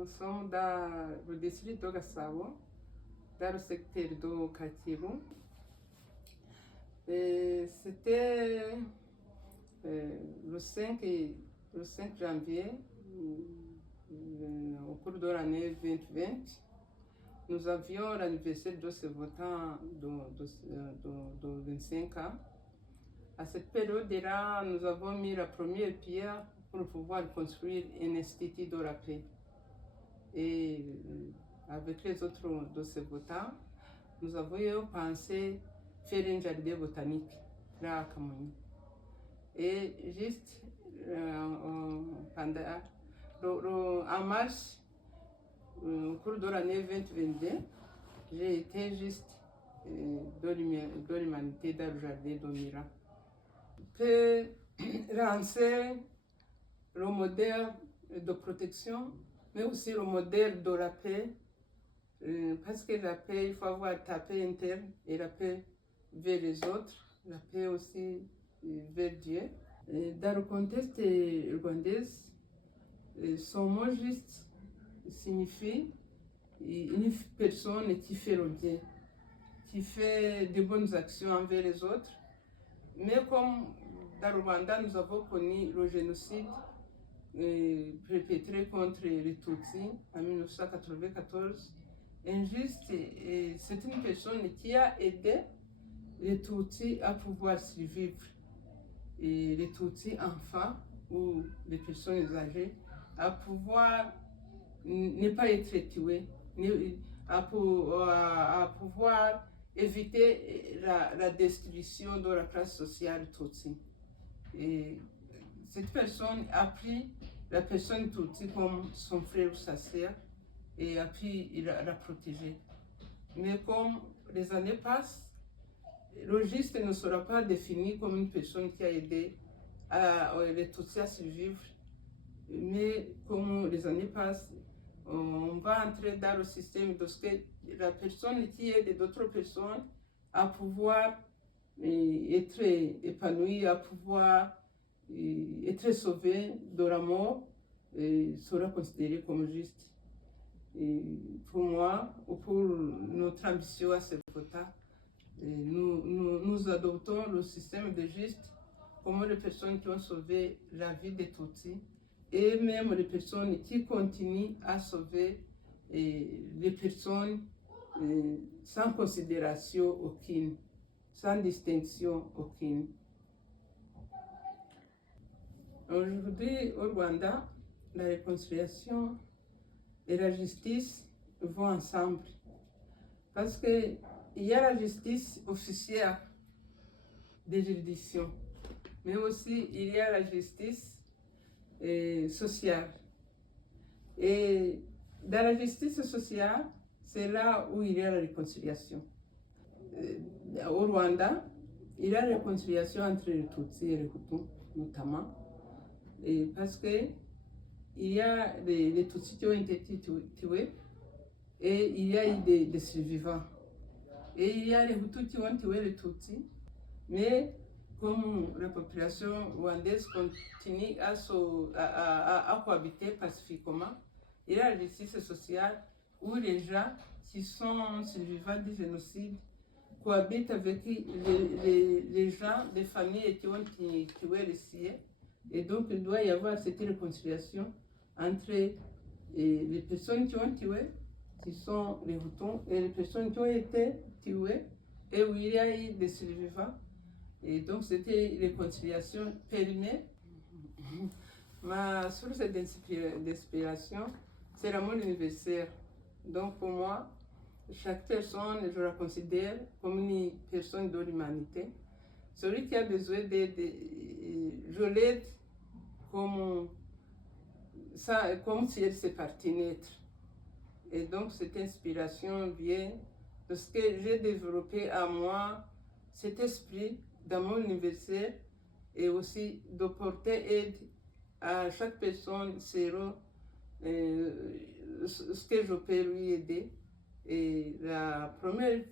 Nous sommes dans le district de Gasabo, dans le secteur de Katibu. C'était le 5 janvier, au cours de l'année 2020. Nous avions l'anniversaire de ce votant de 25 ans. À cette période-là, nous avons mis la première pierre pour pouvoir construire un institut de la paix. Et avec les autres de ces votants, nous avions pensé faire un jardin botanique là à Kamoni. Et juste en mars, au cours de l'année 2022, j'ai été juste de l'humanité dans le jardin d'Omira. Pour lancer le modèle de protection, mais aussi le modèle de la paix, parce que la paix, il faut avoir ta paix interne et la paix vers les autres, la paix aussi vers Dieu. Dans le contexte rwandais, son mot juste signifie une personne qui fait le bien, qui fait de bonnes actions envers les autres. Mais comme dans le Rwanda, nous avons connu le génocide perpétré contre les Tutsis en 1994, injuste, c'est une personne qui a aidé les Tutsis à pouvoir survivre. Et les Tutsis enfants ou les personnes âgées à pouvoir ne pas être tués, à pouvoir éviter la destruction de la classe sociale Tutsi. Et cette personne a pris la personne Tutsi comme son frère ou sa sœur et a pu la protéger. Mais comme les années passent, le juste ne sera pas défini comme une personne qui a aidé les Tutsis à survivre. Mais comme les années passent, on va entrer dans le système de ce que la personne qui aide d'autres personnes à pouvoir être épanouie, à pouvoir être sauvée de la mort, sera considérée comme juste. Et pour moi, ou pour notre ambition à ce votant, nous adoptons le système de juste comme les personnes qui ont sauvé la vie des Tutsis et même les personnes qui continuent à sauver les personnes sans considération aucune, sans distinction aucune. Aujourd'hui, au Rwanda, la réconciliation et la justice vont ensemble. Parce qu'il y a la justice officielle des juridictions, mais aussi il y a la justice sociale. Et dans la justice sociale, c'est là où il y a la réconciliation. Au Rwanda, il y a la réconciliation entre les Tutsis et les Hutus, notamment, parce que il y a les Tutsis qui ont été tués et il y a eu des survivants. Et il y a les Hutus qui ont tué les Tutsis, mais comme la population rwandaise continue à cohabiter pacifiquement, il y a la justice sociale où les gens qui sont survivants du génocide cohabitent avec les gens des familles qui ont tué les siens. Et donc, il doit y avoir cette réconciliation entre les personnes qui ont tué, qui sont les Hutus, et les personnes qui ont été tuées, et où il y a eu des survivants. Et donc, c'était une réconciliation périmée. Ma source d'inspiration, c'est l'amour universel. Donc, pour moi, chaque personne, je la considère comme une personne de l'humanité. Celui qui a besoin d'aide, je l'aide comme si elle s'est partie naître. Et donc, cette inspiration vient de ce que j'ai développé à moi, cet esprit d'amour universel et aussi de porter aide à chaque personne selon ce que je peux lui aider. Et la première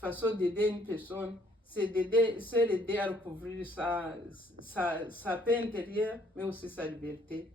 façon d'aider une personne, c'est l'aider à recouvrir sa paix intérieure, mais aussi sa liberté.